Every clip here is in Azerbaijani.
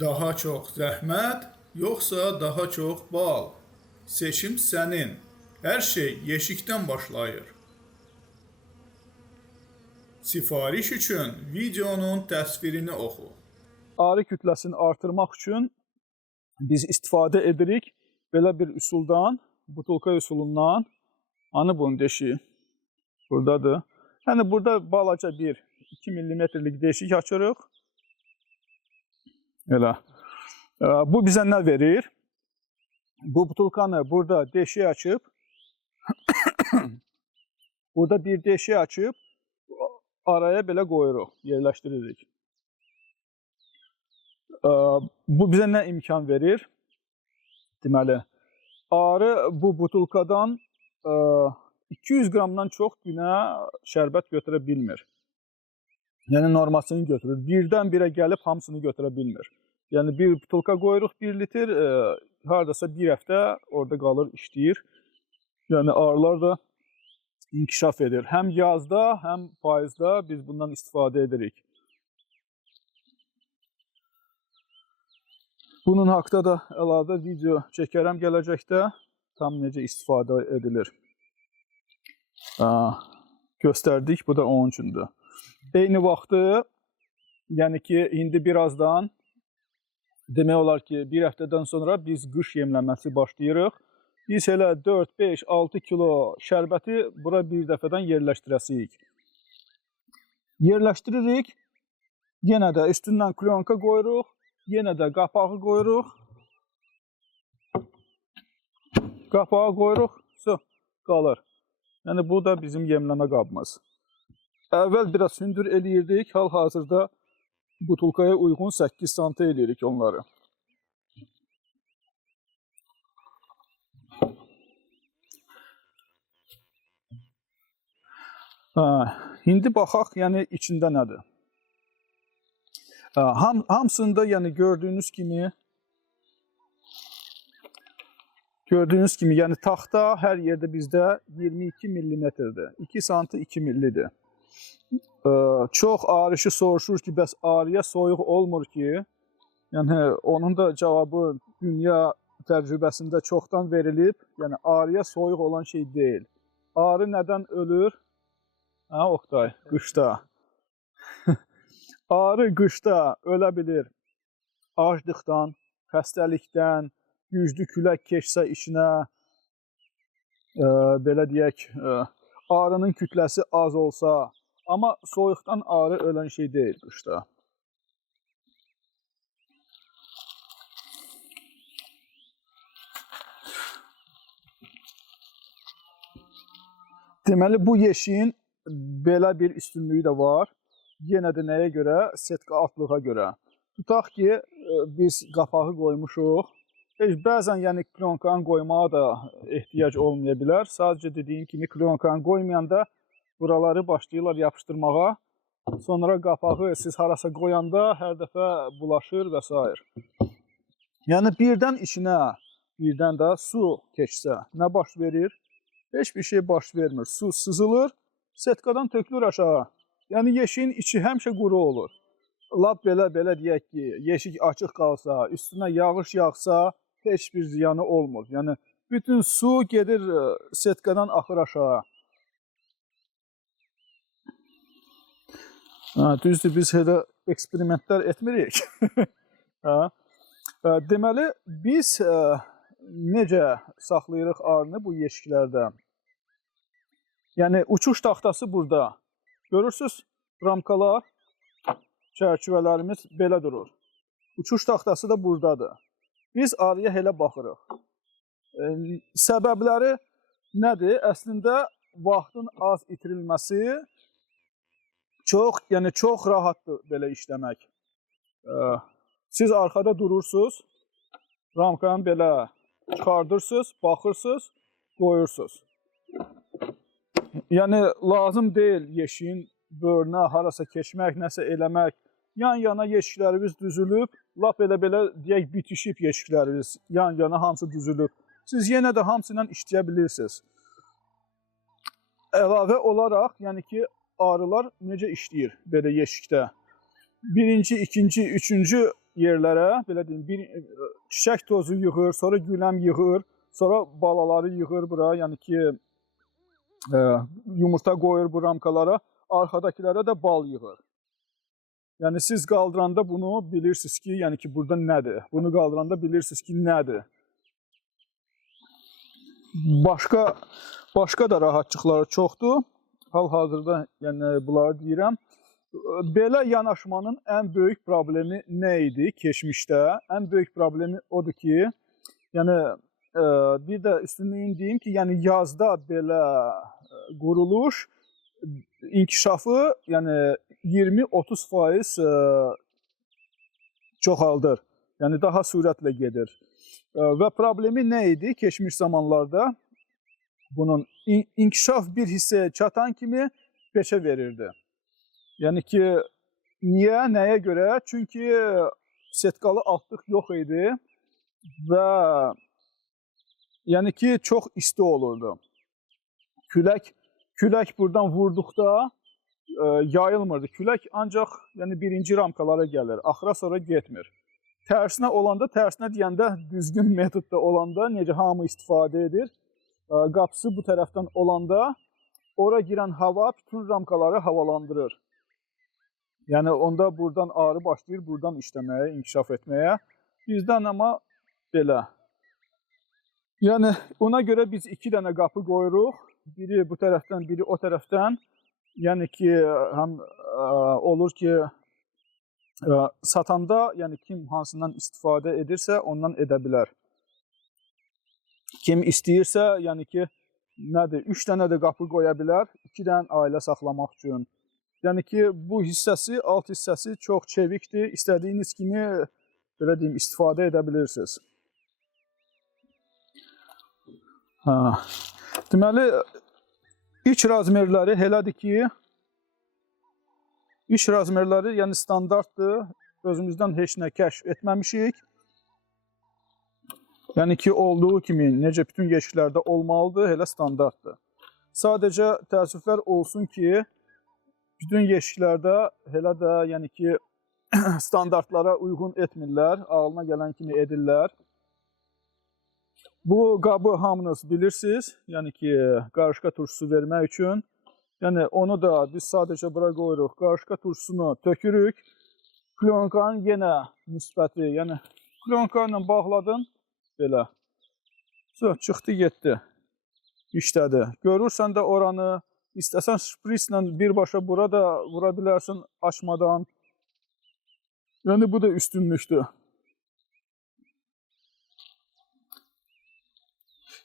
Daha çox zəhmət, yoxsa daha çox bal? Seçim sənin. Hər şey yeşikdən başlayır. Sifariş üçün videonun təsvirini oxu. Arı kütləsini artırmaq üçün biz istifadə edirik belə bir üsuldan, butulka üsulundan. Hani bunun deşiyi buradadır. Yəni burada balaca bir 2 millimetrlik deşik açırıq. Elə. Bu bizə nə verir? Bu butulkanı burada deşiyi açıb, burada bir deşik açıb, araya belə qoyuruq, yerləşdiririk. Bu bizə nə imkan verir? Deməli, arı bu butulkadan 200 qramdan çox günə şərbət götürə bilmir. Yəni normasını götürür. Birdən-birə gəlib hamısını götürə bilmir. Yəni bir butulka qoyuruq 1 litr, haradasa bir həftə orada qalır, işləyir. Yəni arılar da inkişaf edir. Həm yazda, həm payızda biz bundan istifadə edirik. Bunun haqda da əlavə video çəkərəm gələcəkdə. Tam necə istifadə edilir. Göstərdik, bu da onun üçündür. Eyni vaxtı, yəni ki, indi birazdan demək olar ki, bir həftədən sonra biz qış yemləməsi başlayırıq. Biz elə 4, 5, 6 kilo şərbəti bura bir dəfədən yerləşdirəsiyik. Yerləşdiririk, yenə də üstündən klonka qoyuruq, yenə də qapağı qoyuruq. Qapağı qoyuruq, qalır. Yəni bu da bizim yemləmə qabımız. Əvvəl biraz hündür eləyirdik, hal-hazırda butulkaya uyğun 8 sm eləyirik onları. İndi baxaq, yəni içində nədir? Hamısında, yəni gördüyünüz kimi, yəni taxta hər yerdə bizdə 22 millimetrdir. 2 sm 2 millidir. Çox arışı soruşur ki, bəs arıya soyuq olmur ki? Yəni onun da cavabı dünya təcrübəsində çoxdan verilib. Yəni arıya soyuq olan şey deyil. Arı nədən ölür? Oqtay, qışda. Arı qışda ölə bilir. Aclıqdan, xəstəlikdən, güclü külək keçsə işinə, belə deyək, arının kütləsi az olsa, amma soyuqdan arı ölən şey deyil qışda. Deməli, bu yeşiyin belə bir üstünlüyü də var. Yenə də nəyə görə? Setka altlığa görə. Tutaq ki, biz qapağı qoymuşuq. Bəzən yəni klonkanı qoymağa da ehtiyac olmaya bilər. Sadəcə dediyim kimi klonkanı qoymayanda buraları başlayırlar yapışdırmağa. Sonra qapağı siz harasa qoyanda hər dəfə bulaşır və s. Yəni birdən içinə, birdən də su keçsə nə baş verir? Heç bir şey baş vermir. Su sızılır, setkadan tökülür aşağı. Yəni yeşiyin içi həmişə quru olur. Lap belə deyək ki, yeşik açıq qalsa, üstünə yağış yağsa, heç bir ziyanı olmur. Yəni bütün su gedir setkadan axır aşağı. Düzdür, biz elə eksperimentlər etmirik. Deməli, biz necə saxlayırıq arını bu yeşiklərdə? Yəni uçuş taxtası burada. Görürsünüz, ramkalar, çərçivələrimiz belə durur. Uçuş taxtası da buradadır. Biz arıya elə baxırıq. Səbəbləri nədir? Əslində, vaxtın az itirilməsi çox rahatdır belə işləmək. Siz arxada durursunuz, ramkanı belə çıxardırsınız, baxırsınız, qoyursunuz. Yəni, lazım deyil yeşiyin böğrünə harasa keçmək, nəsə eləmək. Yan-yana yeşiklərimiz düzülüb, lap belə deyək, bitişib yeşiklərimiz, yan-yana hamısı düzülüb. Siz yenə də hamısı ilə işləyə bilirsiniz. Əlavə olaraq, yəni ki, arılar necə işləyir belə yeşikdə? Birinci, ikinci, üçüncü yerlərə, belə deyim, çiçək tozu yığır, sonra güləm yığır, sonra balaları yığır bura, yəni ki, yumurta qoyur bu ramkalara, arxadakilərə də bal yığır. Yəni siz qaldıranda bunu bilirsiniz ki, yəni ki, burada nədir? Bunu qaldıranda bilirsiniz ki, nədir? Başqa da rahatçılıqları çoxdur. Hal-hazırda yəni bunları deyirəm. Belə yanaşmanın ən böyük problemi nə idi keçmişdə? Ən böyük problemi odur ki, yəni bir də üstünlüyünü deyim ki, yəni yazda belə quruluş inkişafı yəni 20-30% çoxaldır. Yəni daha sürətlə gedir. Və problemi nə idi keçmiş zamanlarda? Bunun inkişaf bir hissəyə çatan kimi peşə verirdi. Yəni ki, niyə, nəyə görə? Çünki setkalı altlıq yox idi və yəni ki, çox isti olurdu. Külək buradan vurduqda yayılmırdı. Külək ancaq yəni, birinci ramkalara gəlir, axıra sonra getmir. Tərsinə olanda, tərsinə deyəndə düzgün metodda olanda necə hamı istifadə edir, qapısı bu tərəfdən olanda ora girən hava bütün ramkaları havalandırır. Yəni onda buradan ağrı başlayır, buradan işləməyə, inkişaf etməyə. Bizdən amma belə. Yəni ona görə biz 2 dənə qapı qoyuruq. Biri bu tərəfdən, biri o tərəfdən. Yəni ki, həm olur ki, satanda, yəni kim hansından istifadə edirsə, ondan edə bilər. Kim istəyirsə, yəni ki, nədir? 3 dənə də qapı qoya bilər, 2 dənə ailə saxlamaq üçün. Yəni ki, bu hissəsi, alt hissəsi çox çevikdir. İstədiyiniz kimi, belə deyim, istifadə edə bilirsiniz. Deməli, iç razmerləri elədir ki, iç razmerləri yəni standartdır. Özümüzdən heç nə kəşf etməmişik. Yəni ki, olduğu kimi, necə bütün yeşiklərdə olmalıdır, elə standartdır. Sadəcə təəssüflər olsun ki, bütün yeşiklərdə elə də yəni ki, standartlara uyğun etmirlər, ağlına gələn kimi edirlər. Bu qabı hamınız bilirsiniz, yəni ki, qarışqa turşusu vermək üçün. Yəni onu da biz sadəcə bura qoyuruq, qarışqa turşusunu tökürük. Plyonkanın yenə müsbəti, yəni plyonka ilə bağladın, belə. Çıxdı, getdi, işlədi. Görürsən də oranı, İstəsən şprislə birbaşa bura da vura bilərsin açmadan. Yəni bu da üstünlükdür.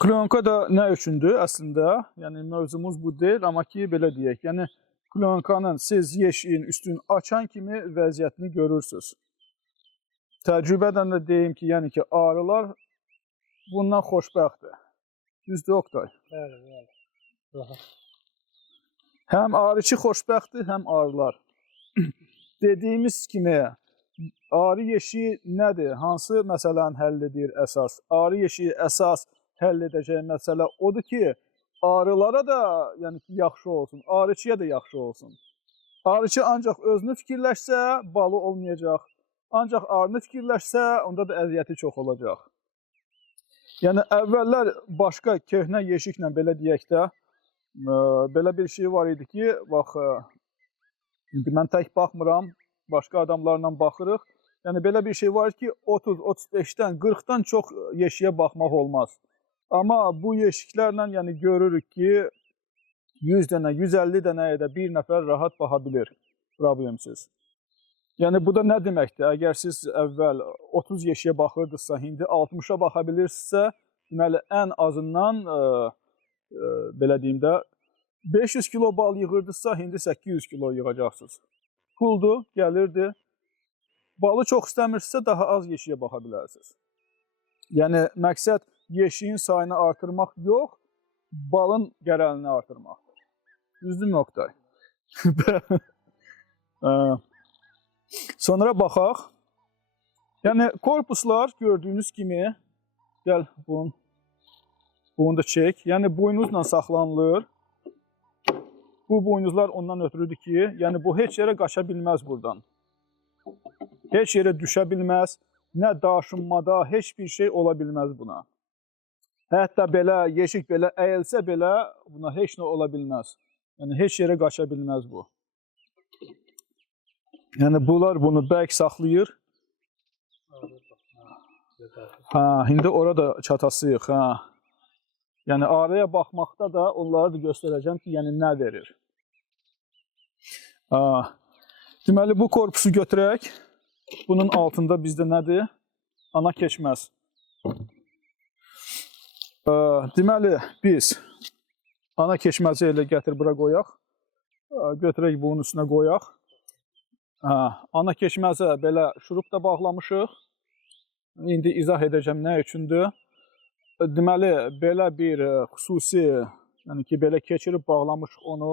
Klonka da nə üçündür əslində? Yəni mövzumuz bu deyil, amma ki belə deyək. Yəni klonkanın siz yeşiyin üstünü açan kimi vəziyyətini görürsünüz. Təcrübədən də deyim ki, yəni ki arılar bundan xoşbəxtdir. Düzdür Oktay? Bəli. Həm arıçı xoşbəxtdir, həm arılar. Dediyimiz kimi, arı yeşiyi nədir? Hansı məsələni həll edir əsas? Arı yeşiyi əsas həll edəcək məsələ odur ki, arılara da yəni ki, yaxşı olsun, arıçıya da yaxşı olsun. Arıçı ancaq özünü fikirləşsə, balı olmayacaq. Ancaq arını fikirləşsə, onda da əziyyəti çox olacaq. Yəni, əvvəllər başqa köhnə yeşiklə belə deyək də, belə bir şey var idi ki, bax, mən tək baxmıram, başqa adamlarla baxırıq. Yəni, belə bir şey var ki, 30-35-dən, 40-dan çox yeşiyə baxmaq olmaz. Amma bu yeşiklərlə yəni, görürük ki, 100 dənə, 150 dənəyə də bir nəfər rahat baxa bilir, problemsiz. Yəni, bu da nə deməkdir? Əgər siz əvvəl 30 yeşiyə baxırdınızsa, indi 60-a baxa bilirsinizsə, deməli, ən azından belə deyim də, 500 kilo bal yığırdınızsa, indi 800 kilo yığacaqsınız. Puldur, gəlirdi. Balı çox istəmirsinizsə, daha az yeşiyə baxa bilərsiniz. Yəni, məqsəd yeşiyin sayını artırmaq yox, balın qərəlini artırmaqdır. Düzdürmü Oktay? Sonra baxaq. Yəni, korpuslar gördüyünüz kimi, gəl bunu da çək. Yəni, buynuzla saxlanılır. Bu buynuzlar ondan ötürüdür ki, yəni bu heç yerə qaça bilməz buradan. Heç yerə düşə bilməz, nə daşınmada heç bir şey ola bilməz buna. Hətta belə yeşik belə əyilsə belə buna heç nə ola bilməz. Yəni heç yerə qaça bilməz bu. Yəni bunlar bunu bərk saxlayır. Hə, indi orada çatasıyıq, hə. Yəni araya baxmaqda da onları da göstərəcəm ki, yəni nə verir. Deməli bu korpusu götürək. Bunun altında bizdə nədir? Ana keçməz. Deməli biz ana keçməzi elə gətir bura qoyaq. Götürək bunun üstünə qoyaq. Ana keçməzə belə şurup da bağlamışıq. İndi izah edəcəm nə üçündür. Deməli belə bir xüsusi, yəni ki belə keçirib bağlamışıq onu.